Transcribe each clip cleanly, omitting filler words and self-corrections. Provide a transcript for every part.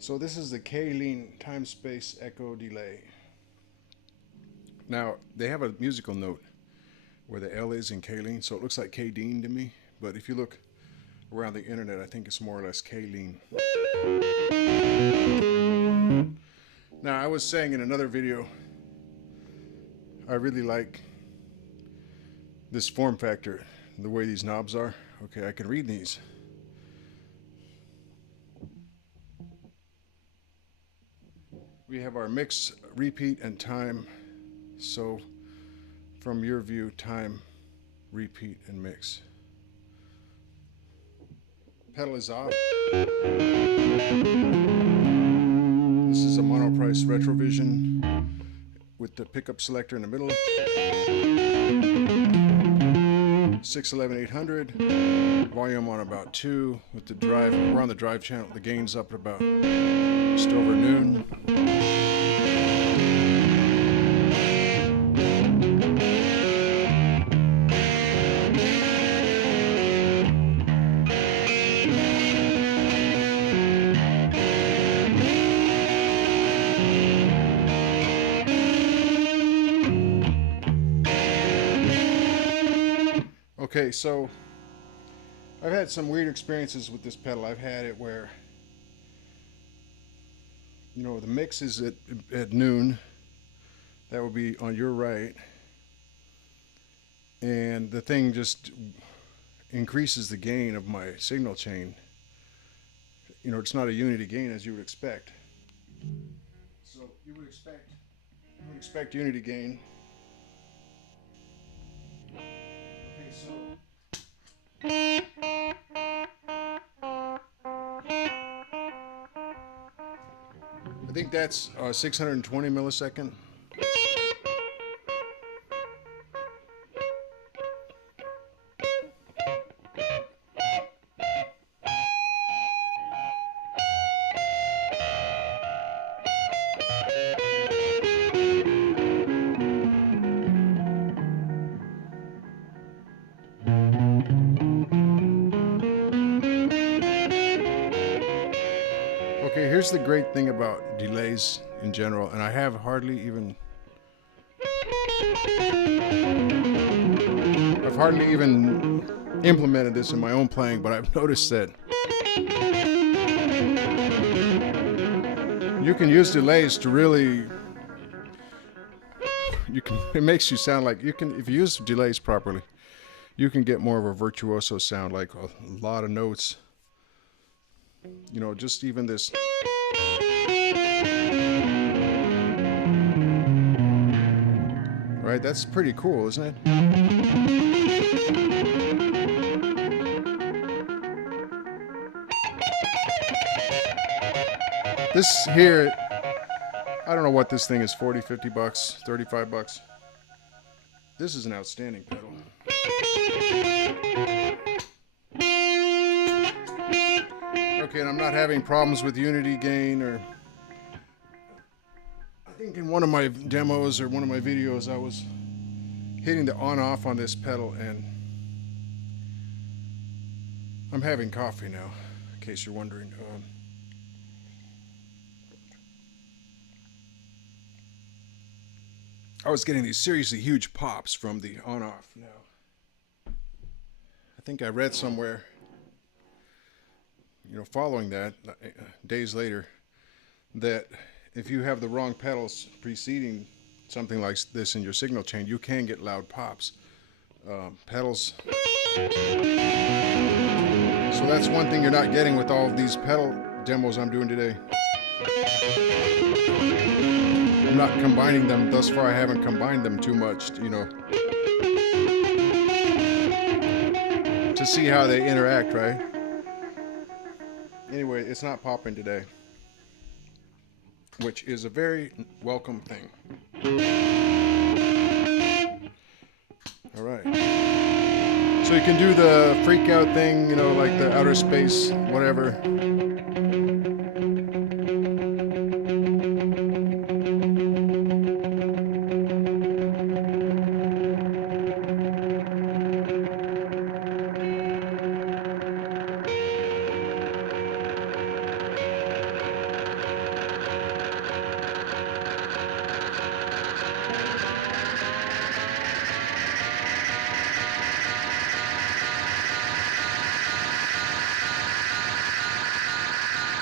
So this is the Caline time-space echo delay. Now they have a musical note where the L is in Caline, so it looks like Cadine to me. But if you look around the internet, I think it's more or less Caline. Now I was saying in another video, I really like this form factor, the way these knobs are. Okay, I can read these. We have our mix, repeat, and time. So from your view, time, repeat, and mix. Pedal is off. This is a monoprice Retrovision with the pickup selector in the middle. 611-800. Volume on about 2 with the drive. We're on the drive channel. The gain's up at about just over noon. Okay, so I've had some weird experiences with this pedal. I've had it where, you know, the mix is at noon. That would be on your right. And the thing just increases the gain of my signal chain. You know, it's not a unity gain as you would expect. So you would expect unity gain. So I think that's 620 millisecond. Okay, here's the great thing about delays in general, and I have hardly even implemented this in my own playing, but I've noticed that you can use delays to really, it makes you sound like, if you use delays properly, you can get more of a virtuoso sound, like a lot of notes. You know, just even this. Right, that's pretty cool, isn't it? This here, I don't know what this thing is, 40, 50 bucks, 35 bucks. This is an outstanding pedal. Okay, and I'm not having problems with unity gain, or I think in one of my demos or one of my videos I was hitting the on-off on this pedal, and I'm having coffee now, in case you're wondering. I was getting these seriously huge pops from the on-off. Now, I think I read somewhere, you know, following that, days later, that if you have the wrong pedals preceding something like this in your signal chain, you can get loud pops. Pedals. So that's one thing you're not getting with all of these pedal demos I'm doing today. I'm not combining them. Thus far, I haven't combined them too much, you know, to see how they interact, right? Anyway, it's not popping today, which is a very welcome thing. All right. So you can do the freak out thing, you know, like the outer space, whatever.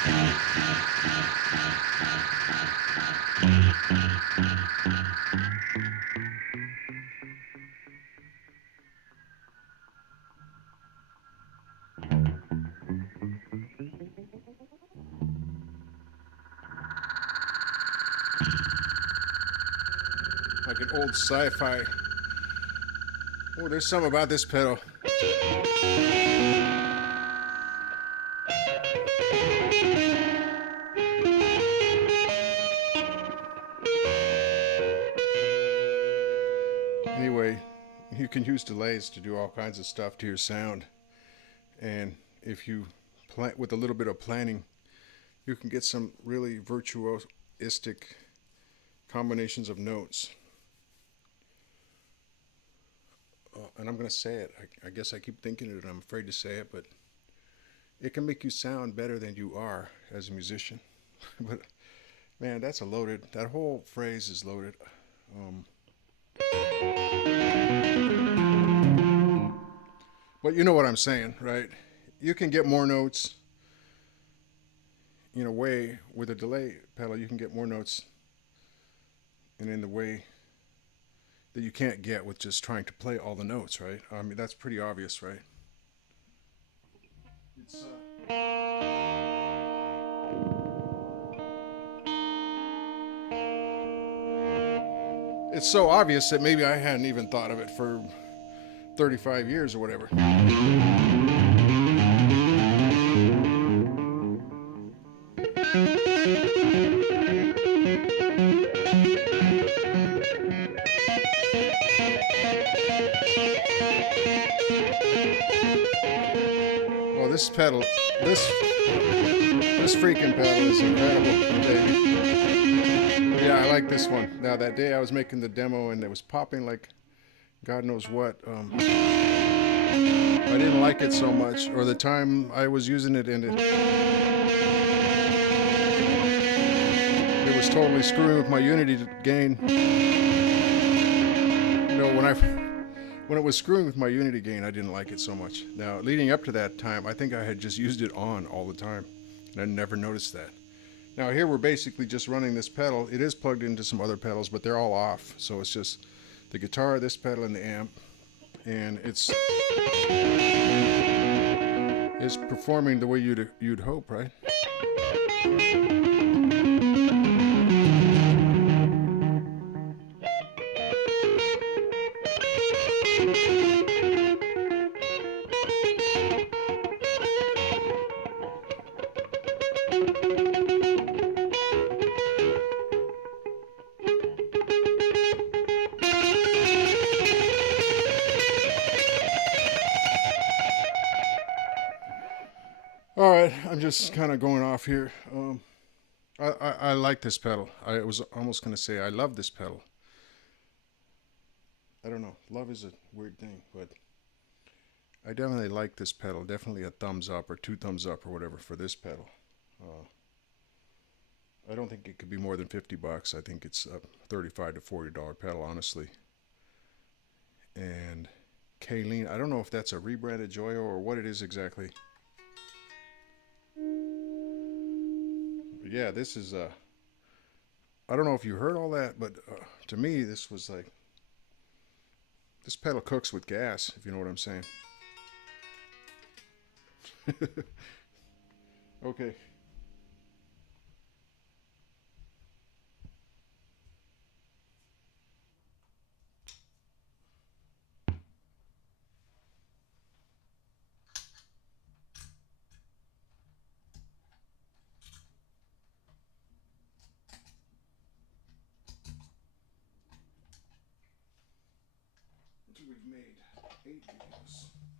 Like an old sci-fi. Oh, there's something about this pedal. Anyway, you can use delays to do all kinds of stuff to your sound. And if you plan with a little bit of planning, you can get some really virtuosistic combinations of notes. And I'm going to say it. I guess I keep thinking it and I'm afraid to say it, but it can make you sound better than you are as a musician. But man, that whole phrase is loaded. But you know what I'm saying, right? You can get more notes in a way with a delay pedal. You can get more notes in the way that you can't get with just trying to play all the notes, right? I mean, that's pretty obvious, right? It's it's so obvious that maybe I hadn't even thought of it for 35 years or whatever. Oh, this pedal, this freaking pedal is incredible, baby. Yeah, I like this one. Now, that day I was making the demo and it was popping like God knows what. I didn't like it so much, or the time I was using it, and it was totally screwing with my unity gain. You know, when it was screwing with my unity gain, I didn't like it so much. Now, leading up to that time, I think I had just used it on all the time, and I never noticed that. Now here we're basically just running this pedal. It is plugged into some other pedals, but they're all off. So it's just the guitar, this pedal, and the amp, and it's performing the way you'd hope, right? All right, I'm just kind of going off here. I like this pedal. I was almost going to say I love this pedal. I don't know. Love is a weird thing, but I definitely like this pedal. Definitely a thumbs up or 2 thumbs up or whatever for this pedal. I don't think it could be more than $50. I think it's a $35 to $40 pedal, honestly. And Caline, I don't know if that's a rebranded Joyo or what it is exactly. But yeah, this is I don't know if you heard all that, but to me, this was like, this pedal cooks with gas, if you know what I'm saying. Okay. We've made 8 videos.